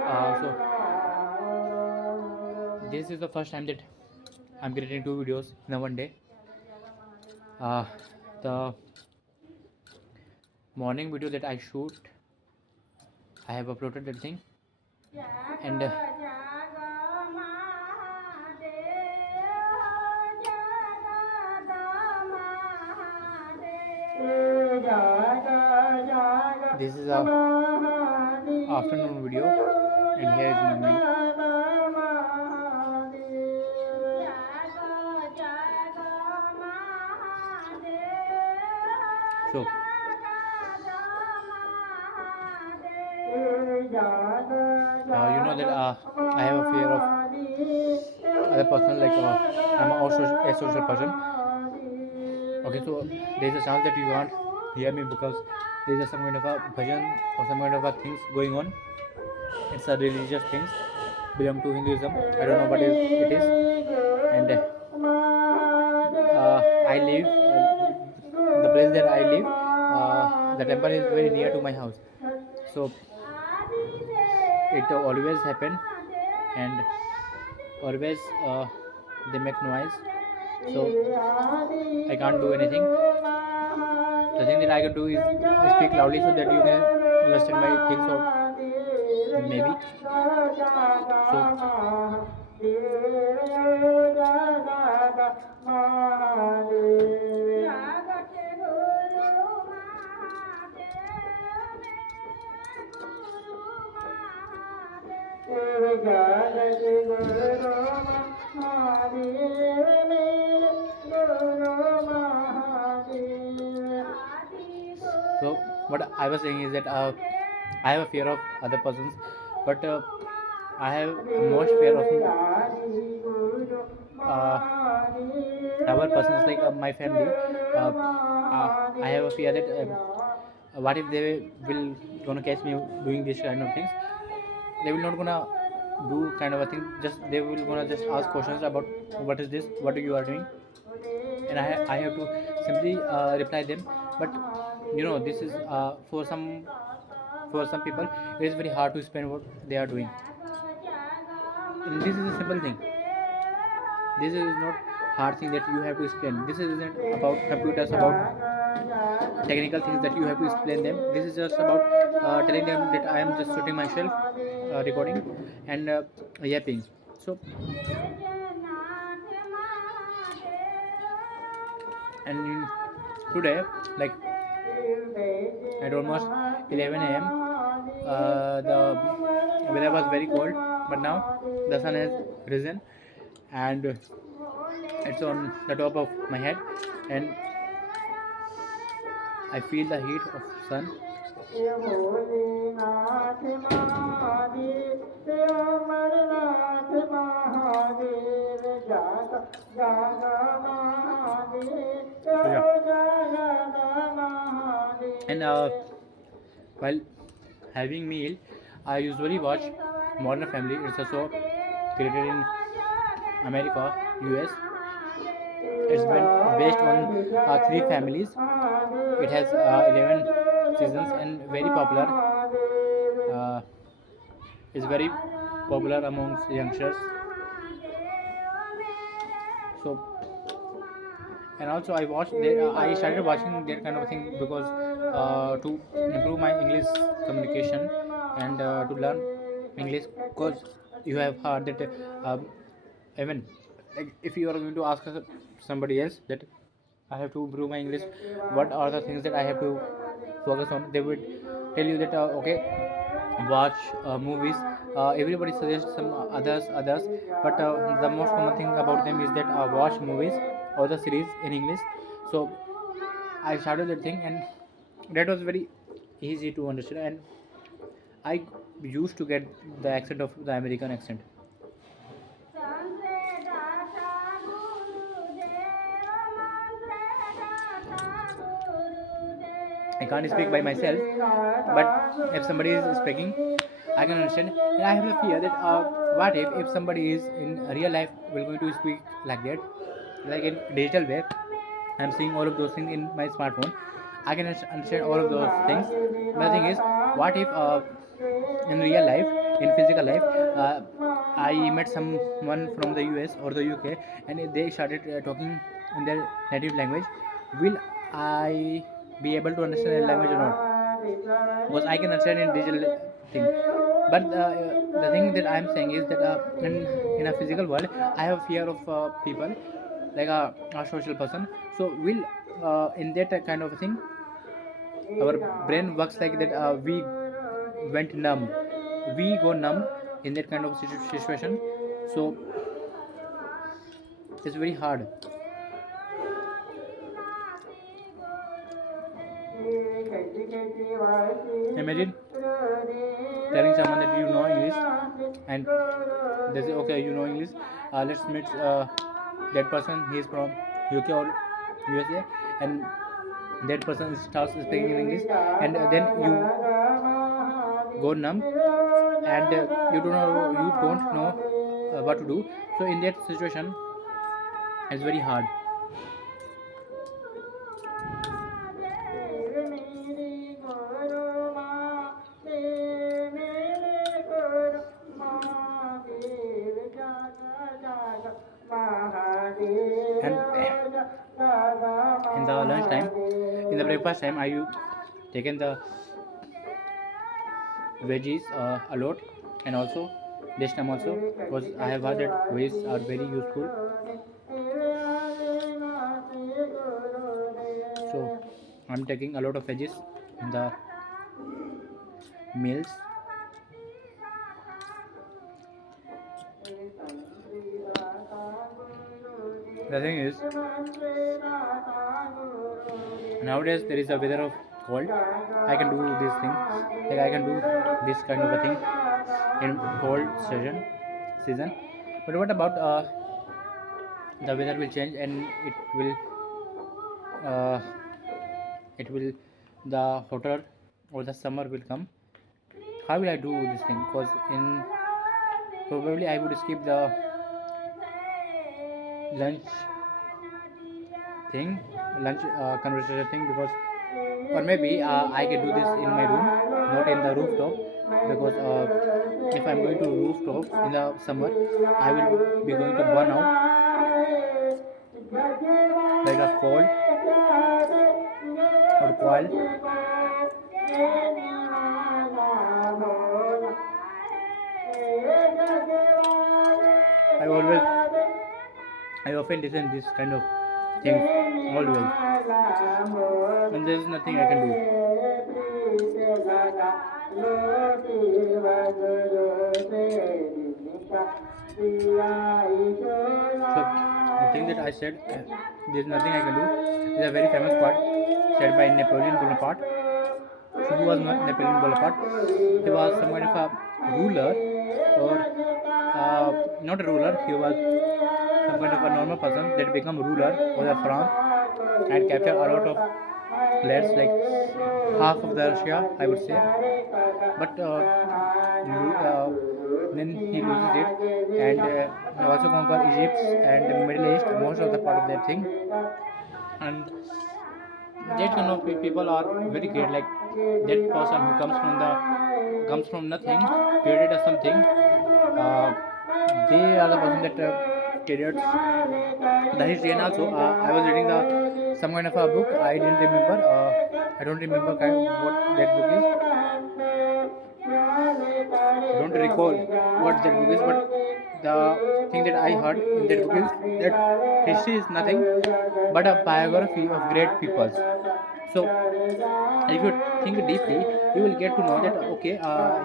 So this is the first time that I'm creating two videos in a one day. The morning video that I shoot, I have uploaded that thing, and this is a afternoon video, and here is my main. So you know that I have a fear of other person, like I'm a social person. Okay, so there is a chance that you can't hear me because there is some kind of a bhajan or some kind of a things going on. It's a religious things belong to Hinduism. I don't know what it is, and I live the place that I live. The temple is very near to my house, so it always happen, and always they make noise. So I can't do anything. The thing that I can do is speak loudly so that you can understand my things, or maybe. So what I was saying is that I have a fear of other persons, but I have most fear of our persons, like my family. I have a fear that what if they will gonna catch me doing this kind of things. They will not gonna do kind of a thing. Just they will gonna just ask questions about what is this, what you are doing, and I have to simply reply them. But you know, this is for some people it is very hard to explain what they are doing, and this is a simple thing. This is not hard thing that you have to explain. This isn't about computers, about technical things that you have to explain them. This is just about telling them that I am just shooting myself, recording, and yapping. So, and today, like at almost 11 a.m., the weather was very cold, but now the sun has risen, and it's on the top of my head, and I feel the heat of sun. So yeah, and while having meal, I usually watch Modern Family. It's a show created in America, US. It's been based on three families. It has 11 seasons and very popular. Uh, is very popular amongst youngsters. So, and also I started watching that kind of thing because to improve my English communication and to learn English. Because you have heard that even like if you are going to ask somebody else that I have to improve my English, what are the things that I have to focus on, they would tell you that okay, watch movies. Everybody suggests some others, but the most common thing about them is that watch movies or the series in English. So I started that thing, and that was very easy to understand, and I used to get the accent of the American accent. I can't speak by myself, but if somebody is speaking, I can understand. And I have a fear that what if somebody is in real life will going to speak like that, like in digital way. I'm seeing all of those things in my smartphone. I can understand all of those things. But the thing is, what if in real life in physical life. I met someone from the US or the UK, and they started talking in their native language. Will I be able to understand their language or not? Because I can understand in digital thing. But the thing that I'm saying is that in a physical world, I have fear of people, like a social person. So will in that kind of thing, our brain works like that. We went numb. We go numb in that kind of situation. So it's very hard. Imagine telling someone that you know English, and they say, okay, you know English, let's meet that person. He is from UK or USA, and that person starts speaking in English, and then you go numb, and you don't know what to do. So in that situation, it's very hard. And in the lunch time, in the breakfast time, I taken the veggies a lot, and also this time also, because I have heard that veggies are very useful. So I'm taking a lot of veggies in the meals. The thing is, nowadays there is a weather of cold. I can do these things, like I can do this kind of a thing in cold season. But what about the weather will change, and uh, it will the hotter or the summer will come. How will I do this thing? Because in probably I would skip the lunch thing, lunch conversation thing, because, or maybe I can do this in my room, not in the rooftop, because if I'm going to rooftop in the summer, I will be going to burn out like a cold or coil. I always, I often listen this kind of things always, and there is nothing I can do. So the thing that I said, there is nothing I can do, is a very famous quote said by Napoleon Bonaparte. So who was not Napoleon Bonaparte? He was some kind of a ruler, or not a ruler. He was some kind of a normal person that became ruler of the France and captured a lot of lands, like half of the Russia, I would say. But then he loses it, and also conquer Egypt and Middle East, most of the part of that thing. And that kind of people are very great, like that person who comes from nothing, created a something. uh, they are the person that creates the history. And also I was reading the some kind of a book. I don't remember what that book is. I don't recall what that book is, but the thing that I heard in that book is that history is nothing but a biography of great peoples. So, if you think deeply, you will get to know that okay,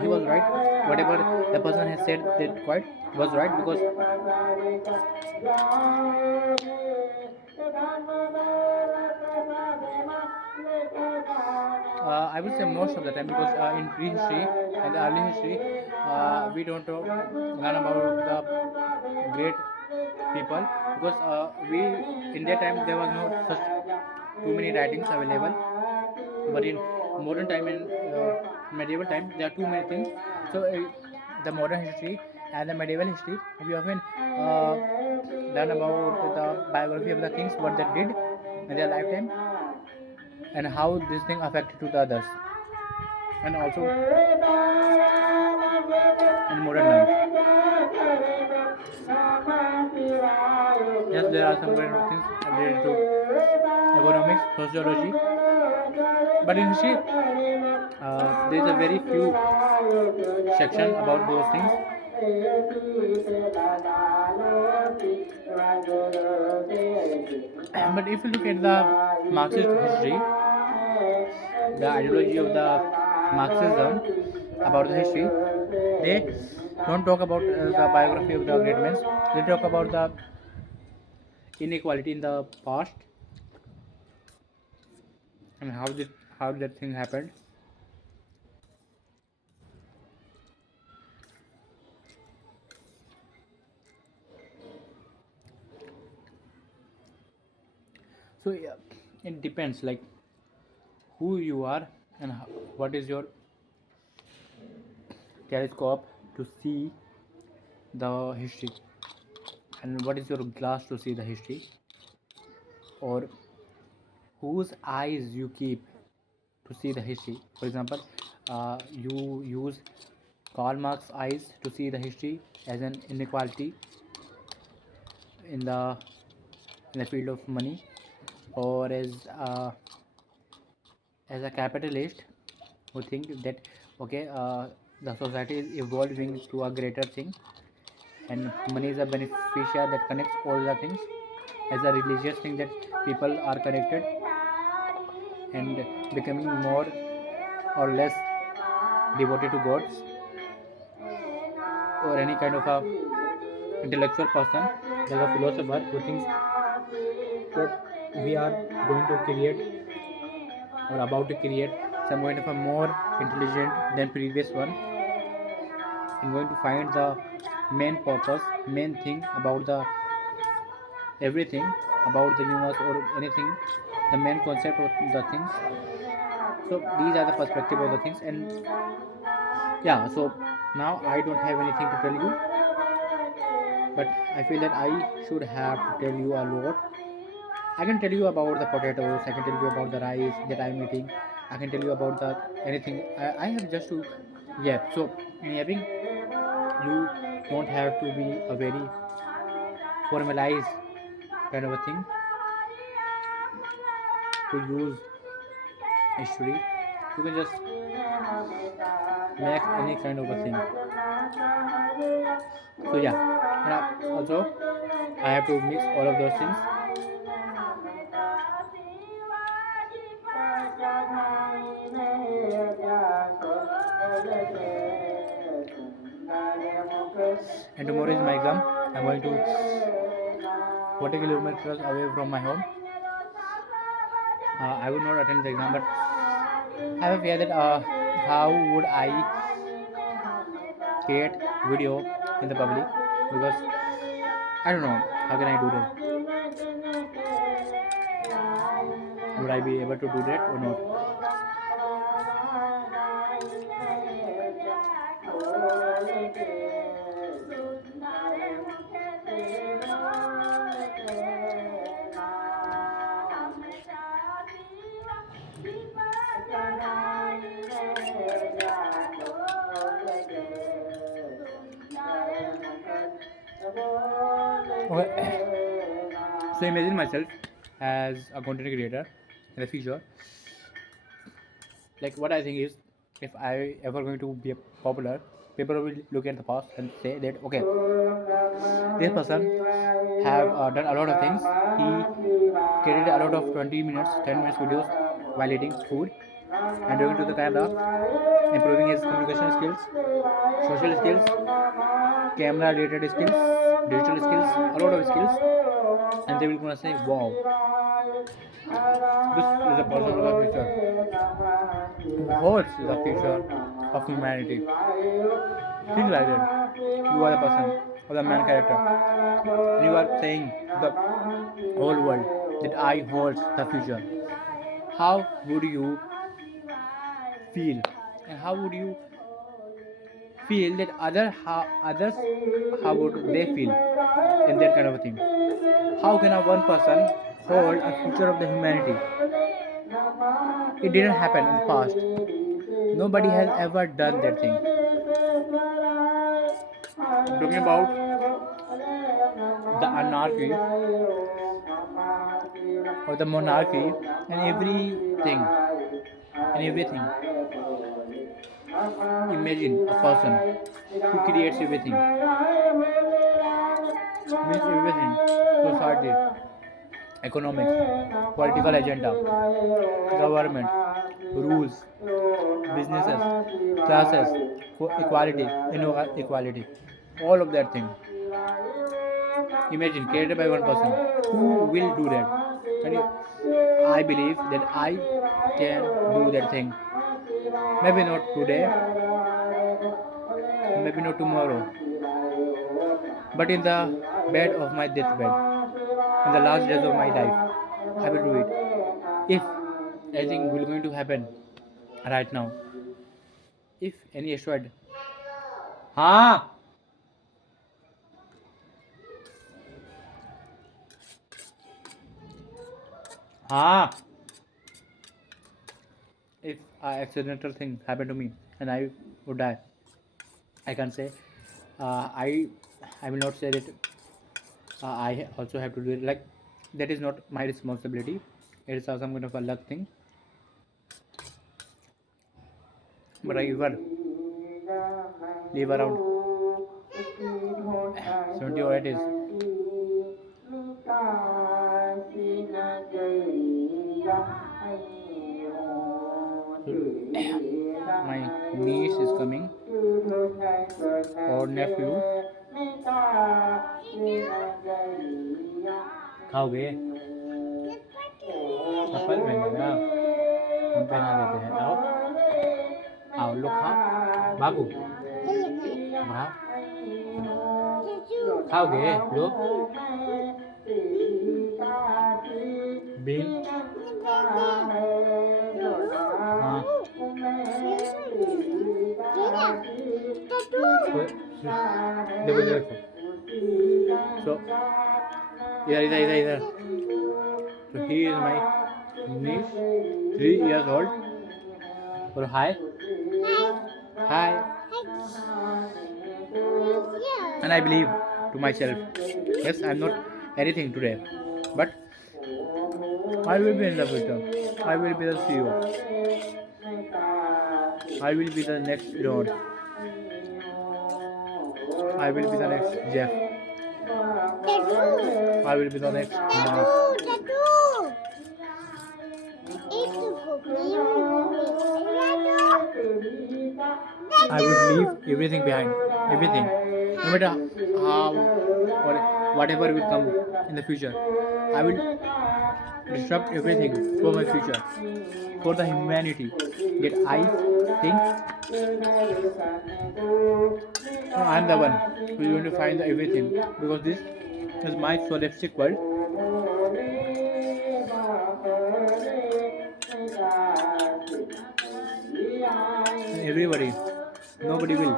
he was right. Whatever the person has said, that quite was right, because I would say most of the time, because in prehistory and the early history, we don't learn about the great people, because we in that time there was no such too many writings available. But in modern time and medieval time, there are too many things. So the modern history and the medieval history, we often learn about the biography of the kings, what they did in their lifetime, and how this thing affected to the others. And also there are some kind of things related to economics, sociology, but in history, there is a very few section about those things. But if you look at the Marxist history, the ideology of the Marxism about the history, they don't talk about the biography of the great men. They talk about the inequality in the past and how that thing happened. So yeah, it depends like who you are and what is your telescope to see the history, and what is your glass to see the history, or whose eyes you keep to see the history. For example, you use Karl Marx eyes to see the history as an inequality in the field of money, or as a capitalist who think that okay, the society is evolving to a greater thing, and money is a beneficiary that connects all the things, as a religious thing that people are connected and becoming more or less devoted to gods, or any kind of a intellectual person like a philosopher who thinks that we are going to create or about to create some kind of a more intelligent than previous one, and going to find the main purpose, main thing about the everything about the universe or anything, the main concept of the things. So these are the perspective of the things, and yeah, so now I don't have anything to tell you, but I feel that I should have to tell you a lot. I can tell you about the potatoes, I can tell you about the rice that I'm eating, I can tell you about the anything. I have just to, yeah, so in yapping you don't have to be a very formalized kind of a thing to use history. You can just make any kind of a thing. So yeah, and also I have to mix all of those things. And tomorrow is my exam. I'm going to 40 kilometers away from my home. I would not attend the exam, but I have a fear that how would I create video in the public, because I don't know how can I do that. Would I be able to do that or not? Okay. So imagine myself as a content creator in the future. Like what I think is, if I ever going to be popular, people will look at the past and say that okay, this person have done a lot of things. He created a lot of 20 minutes, 10 minutes videos while eating food and doing to the camera, improving his communication skills, social skills, camera related skills, digital skills, a lot of skills, and they will gonna say, wow, this is a person of the future who holds the future of humanity. Think like that. You are the person or the main character, and you are saying to the whole world that I hold the future. How would you feel, and how would you feel that others, how would they feel in that kind of a thing? How can a one person hold a future of the humanity? It didn't happen in the past. Nobody has ever done that thing. I'm talking about the anarchy or the monarchy and everything. Imagine a person who creates everything, means everything, society, economics, political agenda, government, rules, businesses, classes, equality, inequality, all of that thing. Imagine created by one person. Who will do that? And I believe that I can do that thing. Maybe not today, maybe not tomorrow, but in the bed of my deathbed, in the last days of my life, I will do it. If anything will going to happen right now, if any asteroid, हाँ हाँ, if a accidental thing happened to me and I would die, I can say, I will not say that I also have to do it. Like that is not my responsibility. It is some kind of a luck thing. But I ever live around 70 or 80s. My niece is coming or nephew. खाओगे? चप्पल पहनेगा? हम पहना देते हैं. आओ आओ, लो खाओ बाबू. भाग. खाओगे? लो. बिल. हाँ. देखो देखो. So इधर इधर इधर इधर. So he is my niece, 3 years old. Or hi. Hi. And I believe to myself, yes, I'm not anything today, but I will be in the future. I will be the CEO. I will be the next Lord. I will be the next Jeff. I will be the next Mark. I would leave everything behind. Everything. No matter how or whatever will come in the future. I will disrupt everything for my future. For the humanity. Yet I think I'm the one who is going to find everything. Because this is my scholastic world. And everybody, nobody will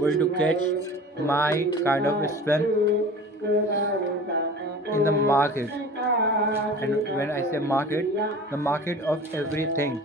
going to catch my kind of strength in the market. And when I say market, the market of everything.